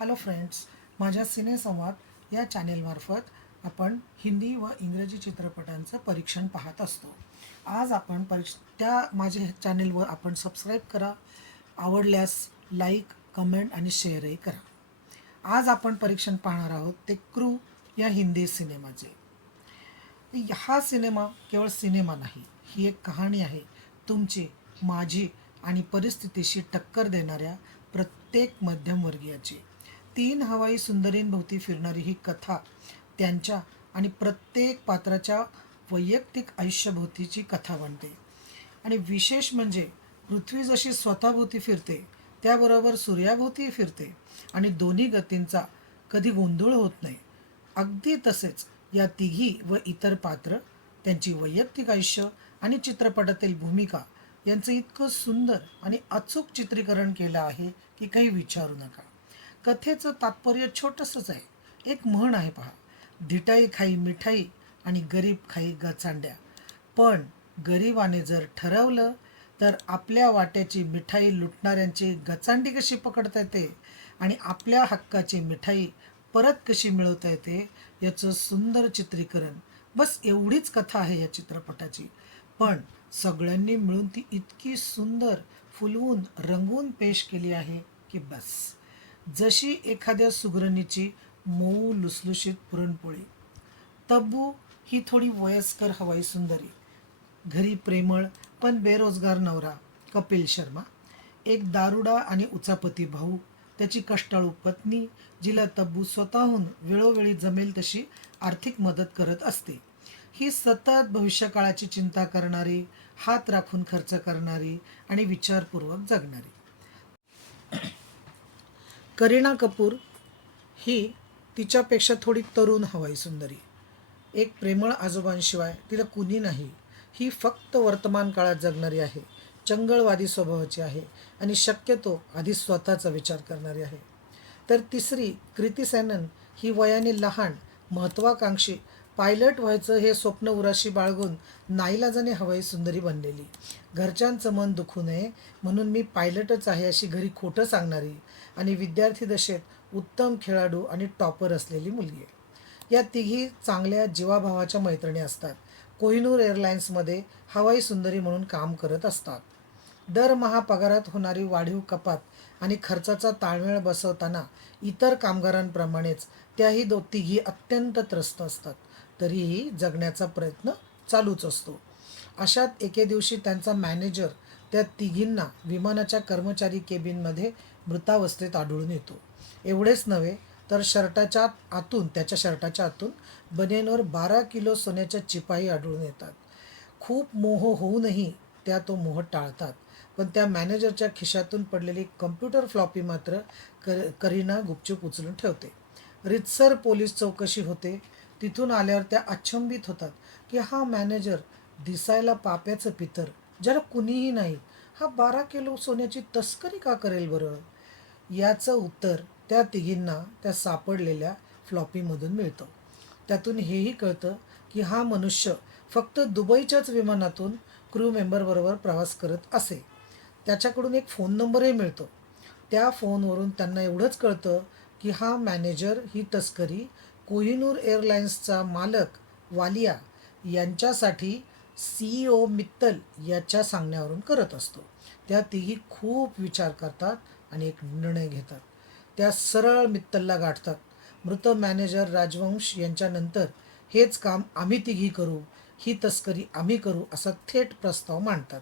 Hello friends, माझ्या सिनेसंवाद या चॅनेलमार्फत आपण हिंदी व इंग्रजी चित्रपटांचं परीक्षण पाहत असतो. आज आपण त्या माझ्या चॅनेलवर आपण सबस्क्राईब करा, आवडल्यास लाईक, कमेंट आणि शेअरही करा. आज आपण परीक्षण पाहणार आहोत ते क्रू या हिंदी सिनेमाचे. हा सिनेमा केवळ सिनेमा नाही, ही एक कहाणी आहे तुमची, माझी आणि परिस्थितीशी टक्कर देणाऱ्या प्रत्येक मध्यमवर्गीयाची. तीन हवाई सुंदरींभोवती फिरणारी ही कथा त्यांच्या आणि प्रत्येक पात्राच्या वैयक्तिक आयुष्यभोवतीची कथा बनते. आणि विशेष म्हणजे पृथ्वी जशी स्वतःभोवती फिरते त्याबरोबर सूर्याभोवतीही फिरते आणि दोन्ही गतींचा कधी गोंधळ होत नाही. अगदी तसेच या तिघी व इतर पात्र, त्यांची वैयक्तिक आयुष्य आणि चित्रपटातील भूमिका यांचं इतकं सुंदर आणि अचूक चित्रीकरण केलं आहे की काही विचारू नका. कथेचं तात्पर्य छोटंसंच आहे. एक म्हण आहे पहा, धिटाई खाई मिठाई आणि गरीब खाई गचांड्या. पण गरिबाने जर ठरवलं तर आपल्या वाट्याची मिठाई लुटणाऱ्यांची गचांडी कशी पकडता येते आणि आपल्या हक्काची मिठाई परत कशी मिळवता येते याचं सुंदर चित्रीकरण. बस एवढीच कथा आहे या चित्रपटाची. पण सगळ्यांनी मिळून ती इतकी सुंदर फुलवून रंगवून पेश केली आहे की बस, जशी एखाद्या सुगरणीची मऊ लुसलुशीत पुरणपोळी. तब्बू ही थोडी वयस्कर हवाई सुंदरी, घरी प्रेमळ पण बेरोजगार नवरा कपिल शर्मा, एक दारुडा आणि उचापती भाऊ, त्याची कष्टाळू पत्नी जिला तब्बू स्वतःहून वेळोवेळी जमेल तशी आर्थिक मदत करत असते. ही सतत भविष्यकाळाची चिंता करणारी, हात राखून खर्च करणारी आणि विचारपूर्वक जगणारी. करीना कपूर ही तिच्यापेक्षा थोडी तरुण हवाई सुंदरी. एक प्रेमळ आजोबांशिवाय तिला कुणी नाही. ही फक्त वर्तमान काळात जगणारी आहे, चंगळवादी स्वभावाची आहे आणि शक्यतो आधी स्वतःचा विचार करणारी आहे. तर तिसरी कृती सॅनन ही वयाने लहान, महत्त्वाकांक्षी, पायलट व्हायचं हे स्वप्न उराशी बाळगून नाईलाजाने हवाई सुंदरी बनलेली, घरच्यांचं मन दुखू नये म्हणून मी पायलटच आहे अशी घरी खोटं सांगणारी आणि विद्यार्थी दशेत उत्तम खेळाडू आणि टॉपर असलेली मुलगी आहे. या तिघी चांगल्या जीवाभावाच्या मैत्रिणी असतात. कोहिनूर एअरलाइन्समध्ये हवाई सुंदरी म्हणून काम करत असतात. दरमहा पगारात होणारी वाढीव कपात आणि खर्चाचा ताळमेळ बसवताना इतर कामगारांप्रमाणेच त्याही तिघी अत्यंत त्रस्त असतात. तरीही जगण्याचा प्रयत्न चालूच असतो. अशात एके दिवशी त्यांचा मॅनेजर त्या तिघींना विमानाच्या कर्मचारी केबिनमध्ये मृतावस्थेत आढळून येतो. एवढेच नव्हे तर त्याच्या शर्टाच्या आतून बनियनवर 12 किलो सोन्याच्या चिपाही आढळून येतात. खूप मोह होऊनही त्या तो मोह टाळतात. पण त्या मॅनेजरच्या खिशातून पडलेली कम्प्युटर फ्लॉपी मात्र करीना गुपचूप उचलून ठेवते. रितसर पोलीस चौकशी होते. तिथून आल्यावर त्या अचंबित होतात की हा मॅनेजर, दिसायला पाप्याचं पितर, ज्याला कुणीही नाही, हा 12 किलो सोन्याची तस्करी का करेल बरं. याचं उत्तर त्या तिघींना त्या सापडलेल्या फ्लॉपीमधून मिळतं. त्यातून हेही कळतं की हा मनुष्य फक्त दुबईच्याच विमानातून क्रू मेंबरबरोबर प्रवास करत असे. त्याच्याकडून एक फोन नंबरही मिळतो. त्या फोनवरून त्यांना एवढंच कळतं की हा मॅनेजर ही तस्करी कोहिनूर एअरलाइन्सचा मालक वालिया यांच्यासाठी CEO मित्तल याच्या सांगण्यावरून करत असतो. त्या तिघी खूप विचार करतात आणि एक निर्णय घेतात. त्या सरळ मित्तलला गाठतात. मृत मॅनेजर राजवंश यांच्यानंतर हेच काम आम्ही तिघी करू, ही तस्करी आम्ही करू असा थेट प्रस्ताव मांडतात.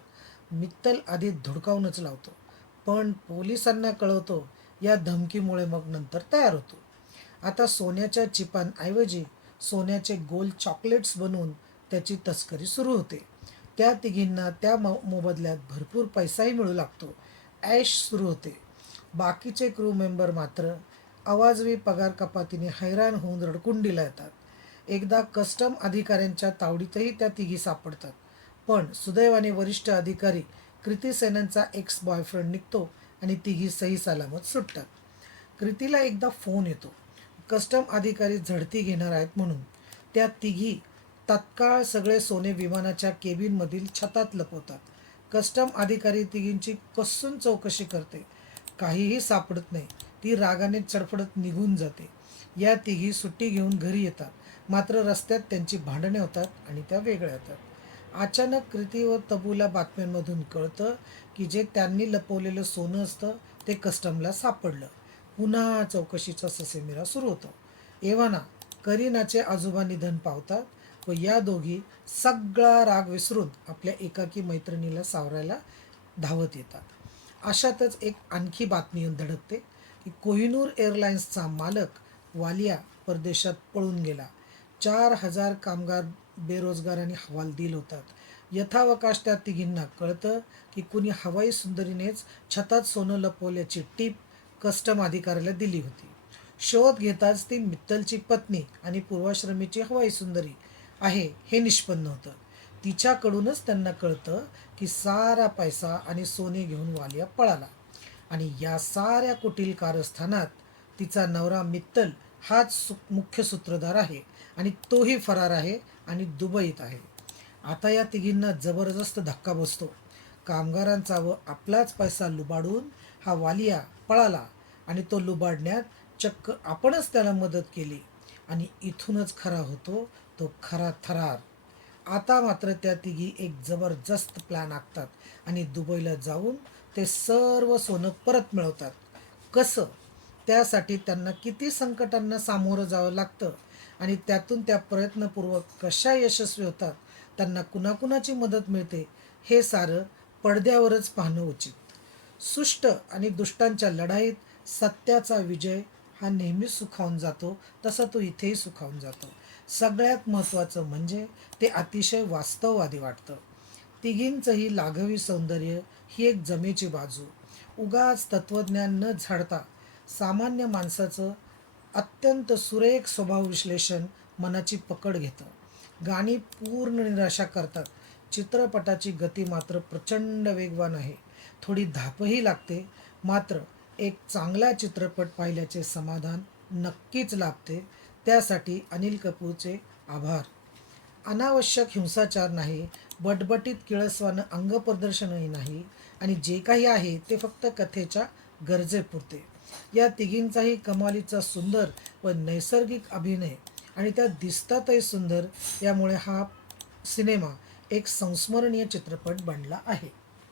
मित्तल आधी धुडकावूनच लावतो, पण पोलिसांना कळवतो या धमकीमुळे मग नंतर तयार होतो. आता सोन्याच्या चिपांऐवजी सोन्याचे गोल चॉकलेट्स बनवून त्याची तस्करी सुरू होते. त्या तिघींना त्या मोबदल्यात भरपूर पैसाही मिळू लागतो. ऐश सुरू होते. बाकीचे क्रू मेंबर मात्र अवाजवी पगार कपातीने हैराण होऊन रडकुंडीला येतात. एकदा कस्टम अधिकाऱ्यांच्या तावडीतही त्या तिघी सापडतात. पण सुदैवाने वरिष्ठ अधिकारी कृती सेननचा एक्स बॉयफ्रेंड निघतो आणि तिघी सही सलामत सुटतात. कृतीला एकदा फोन येतो, कस्टम अधिकारी झडती घेणार आहेत म्हणून. त्या तिघी तत्काळ सगळे सोने विमानाच्या केबिनमधील छतात लपवतात. कस्टम अधिकारी तिघींची कसून चौकशी करते. काहीही सापडत नाही. ती रागाने चडफडत निघून जाते. या तिघी सुट्टी घेऊन घरी येतात, मात्र रस्त्यात त्यांची भांडणे होतात आणि त्या वेगळ्या होतात. अचानक कृती व तबूला बातम्यांमधून कळतं की जे त्यांनी लपवलेलं सोनं असतं ते कस्टमला सापडलं. पुन्हा चौकशीचा ससेमिरा सुरू होतो. एव्हाना करीनाचे आजोबा निधन पावतात व या दोघी सगळा राग विसरून आपल्या एकाकी मैत्रिणीला सावरायला धावत येतात. अशातच एक आणखी बातमी येऊन धडकते की कोहिनूर एअरलाइन्सचा मालक वालिया परदेशात पळून गेला. 4,000 कामगार बेरोजगारांनी हवालदिल होतात. यथावकाश त्या तिघींना कळतं की कुणी हवाई सुंदरीनेच छतात सोनं लपवल्याची टीप कस्टम अधिकाऱ्याला दिली होती. शोध घेताच ती मित्तलची पत्नी आणि पूर्वाश्रमीची हवाई सुंदरी आहे हे निष्पन्न होतं. तिच्याकडूनच त्यांना कळतं की सारा पैसा आणि सोने घेऊन वालिया पळाला आणि या साऱ्या कुटील कारस्थानात तिचा नवरा मित्तल हाच मुख्य सूत्रधार आहे आणि तोही फरार आहे आणि दुबईत आहे. आता या तिघींना जबरदस्त धक्का बसतो. कामगारांचा व आपलाच पैसा लुबाडून हा वालिया पळाला आणि तो लुबाडण्यात चक्क आपणच त्याला मदत केली आणि इथूनच खरा होतो तो खरा थरार. आता मात्र त्या तिघी एक जबरदस्त प्लॅन आखतात आणि दुबईला जाऊन ते सर्व सोनं परत मिळवतात. कसं? त्यासाठी त्यांना किती संकटांना सामोरं जावं लागतं आणि त्यातून त्या प्रयत्नपूर्वक कशा यशस्वी होतात, त्यांना कुणाकुणाची मदत मिळते, हे सारं पडद्यावरच पाहणं उचित. सुष्ट आणि दुष्टांच्या लढाईत सत्याचा विजय हा नेहमीच सुखावून जातो, तसा तो इथेही सुखावून जातो. सगळ्यात महत्त्वाचं म्हणजे ते अतिशय वास्तववादी वाटतं. तिघींचंही लाघवी सौंदर्य ही एक जमेची बाजू. उगाच तत्त्वज्ञान न झाडता सामान्य माणसाचं अत्यंत सुरेख स्वभाव विश्लेषण मनाची पकड घेतं. गाणी पूर्ण निराशा करतात. चित्रपटाची गती मात्र प्रचंड वेगवान आहे. थोडी धापही लागते, मात्र एक चांगला चित्रपट पाहिल्याचे समाधान नक्कीच लाभते. त्यासाठी अनिल कपूरचे आभार. अनावश्यक हिंसाचार नाही, बटबटीत किळसवाणं अंगप्रदर्शनही नाही आणि जे काही आहे ते फक्त कथेच्या गरजेपुरते. या तिघींचाही कमालीचा सुंदर व नैसर्गिक अभिनय आणि त्या दिसतातही सुंदर, यामुळे हा सिनेमा एक संस्मरणीय चित्रपट बनला आहे.